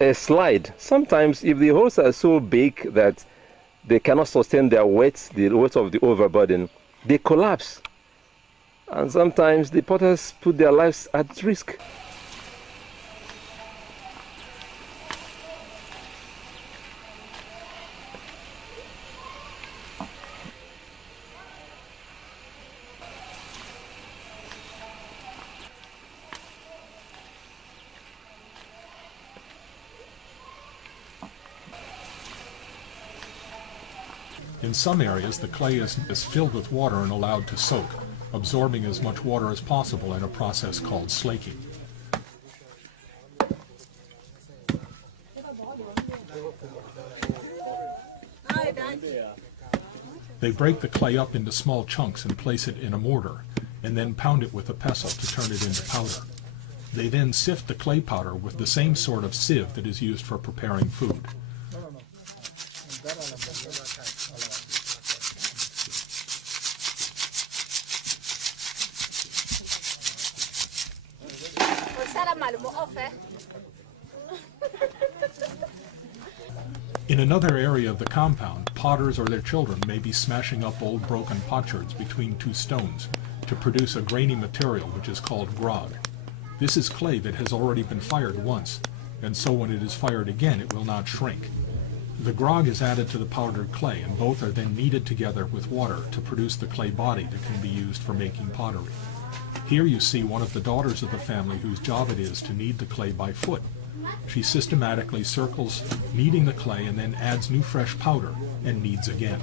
A slide. Sometimes if the holes are so big that they cannot sustain their weight, the weight of the overburden, they collapse. And sometimes the potters put their lives at risk. In some areas, the clay is filled with water and allowed to soak, absorbing as much water as possible in a process called slaking. They break the clay up into small chunks and place it in a mortar, and then pound it with a pestle to turn it into powder. They then sift the clay powder with the same sort of sieve that is used for preparing food. In another area of the compound, potters or their children may be smashing up old broken potsherds between two stones to produce a grainy material which is called grog. This is clay that has already been fired once, and so when it is fired again it will not shrink. The grog is added to the powdered clay, and both are then kneaded together with water to produce the clay body that can be used for making pottery. Here you see one of the daughters of the family whose job it is to knead the clay by foot. She systematically circles, kneading the clay, and then adds new fresh powder and kneads again.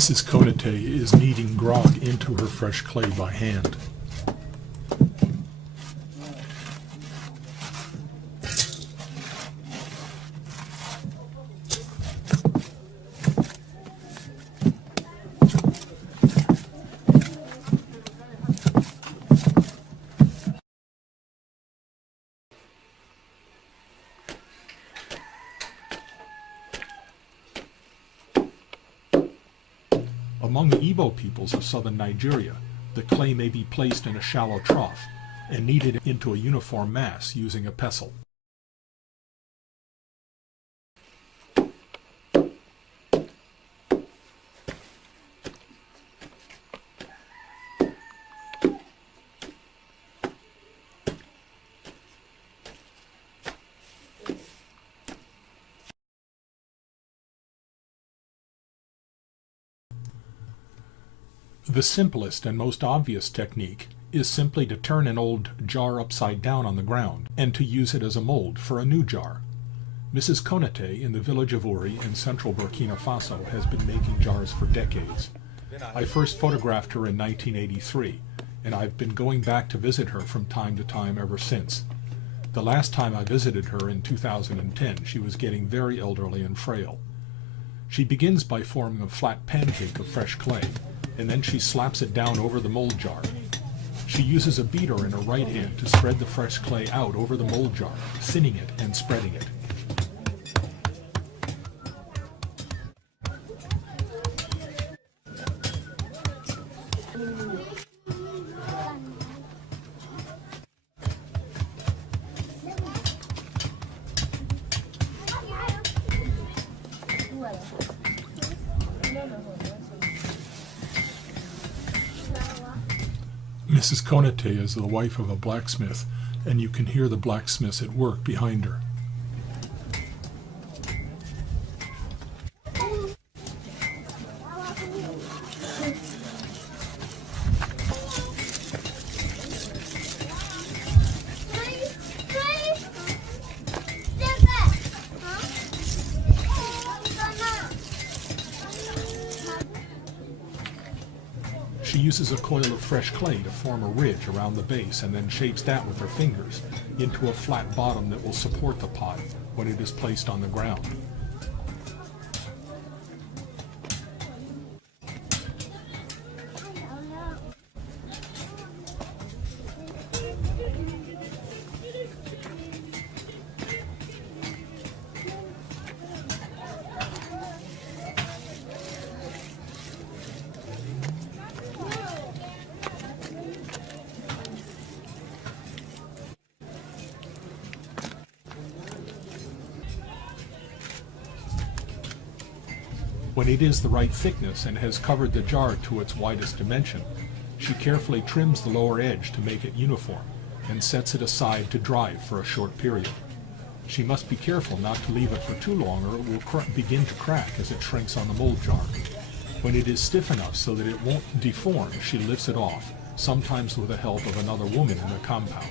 Mrs. Konate is kneading grog into her fresh clay by hand. Among the Igbo peoples of southern Nigeria, the clay may be placed in a shallow trough and kneaded into a uniform mass using a pestle. The simplest and most obvious technique is simply to turn an old jar upside down on the ground and to use it as a mold for a new jar. Mrs. Konate in the village of Uri in central Burkina Faso has been making jars for decades. I first photographed her in 1983, and I've been going back to visit her from time to time ever since. The last time I visited her in 2010, she was getting very elderly and frail. She begins by forming a flat pancake of fresh clay, and then she slaps it down over the mold jar. She uses a beater in her right hand to spread the fresh clay out over the mold jar, thinning it and spreading it. Mrs. Konate is the wife of a blacksmith, and you can hear the blacksmiths at work behind her. She uses a coil of fresh clay to form a ridge around the base and then shapes that with her fingers, into a flat bottom that will support the pot when it is placed on the ground. When it is the right thickness and has covered the jar to its widest dimension, she carefully trims the lower edge to make it uniform and sets it aside to dry for a short period. She must be careful not to leave it for too long or it will begin to crack as it shrinks on the mold jar. When it is stiff enough so that it won't deform, she lifts it off, sometimes with the help of another woman in the compound.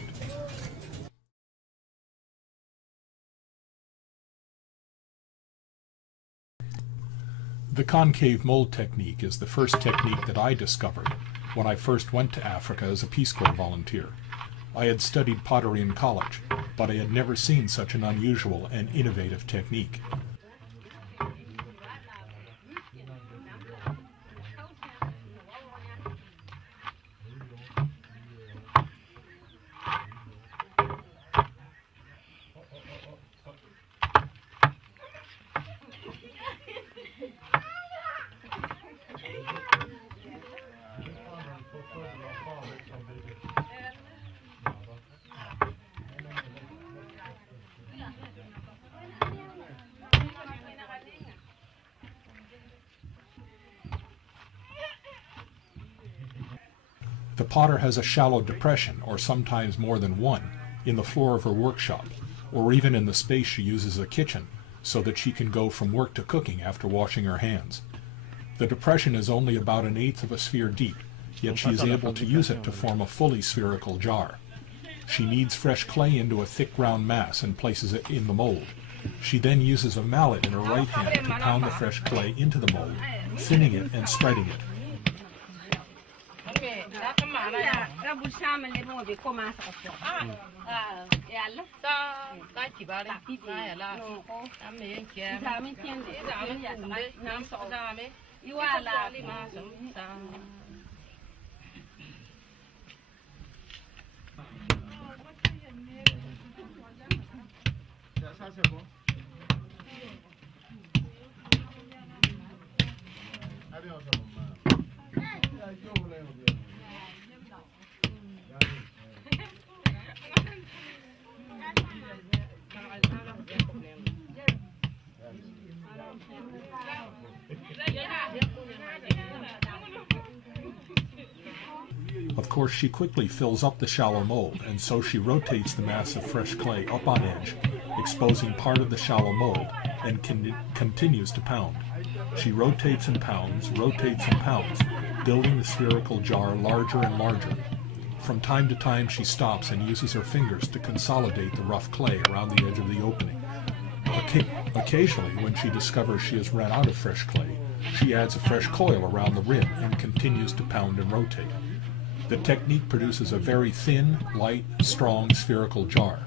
The concave mold technique is the first technique that I discovered when I first went to Africa as a Peace Corps volunteer. I had studied pottery in college, but I had never seen such an unusual and innovative technique. The potter has a shallow depression, or sometimes more than one, in the floor of her workshop, or even in the space she uses as a kitchen, so that she can go from work to cooking after washing her hands. The depression is only about 1/8 of a sphere deep, yet she is able to use it to form a fully spherical jar. She kneads fresh clay into a thick round mass and places it in the mold. She then uses a mallet in her right hand to pound the fresh clay into the mold, thinning it and spreading it. Of course, she quickly fills up the shallow mold, and so she rotates the mass of fresh clay up on edge, exposing part of the shallow mold, and continues to pound. She rotates and pounds, building the spherical jar larger and larger. From time to time, she stops and uses her fingers to consolidate the rough clay around the edge of the opening. Occasionally, when she discovers she has run out of fresh clay, she adds a fresh coil around the rim and continues to pound and rotate. The technique produces a very thin, light, strong spherical jar.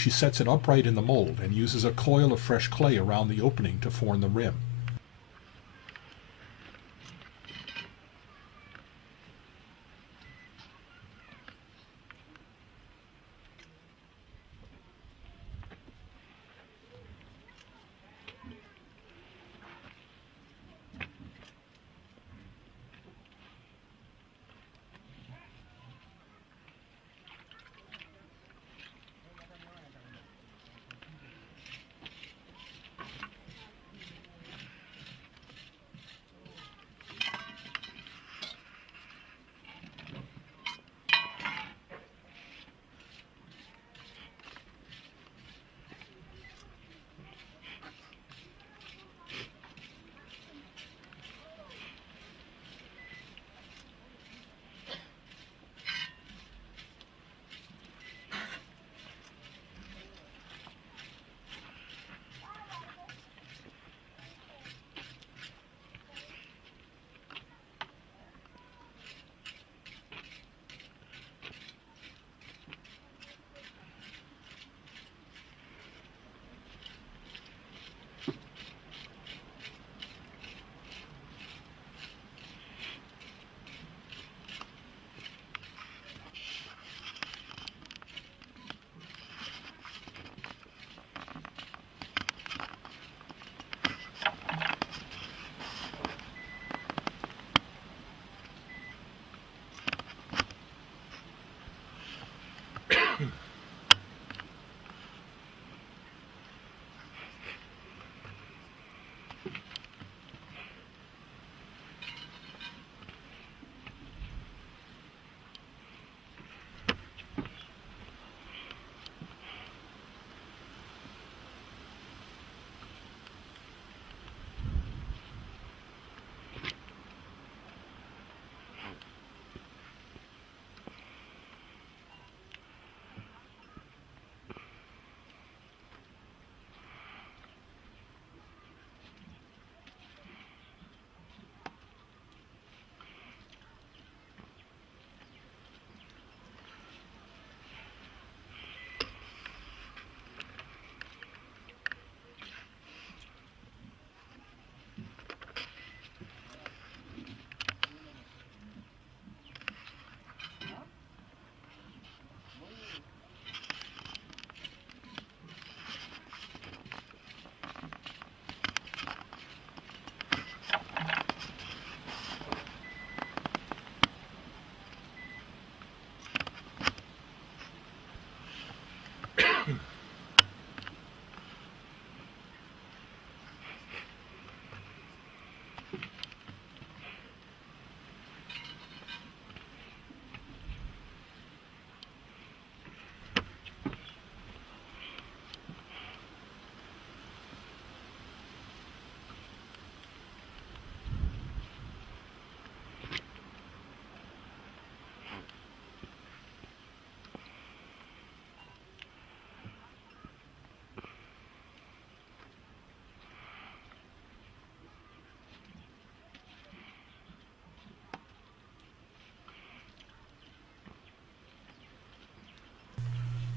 She sets it upright in the mold and uses a coil of fresh clay around the opening to form the rim.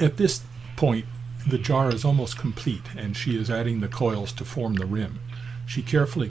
At this point, the jar is almost complete, and she is adding the coils to form the rim. She carefully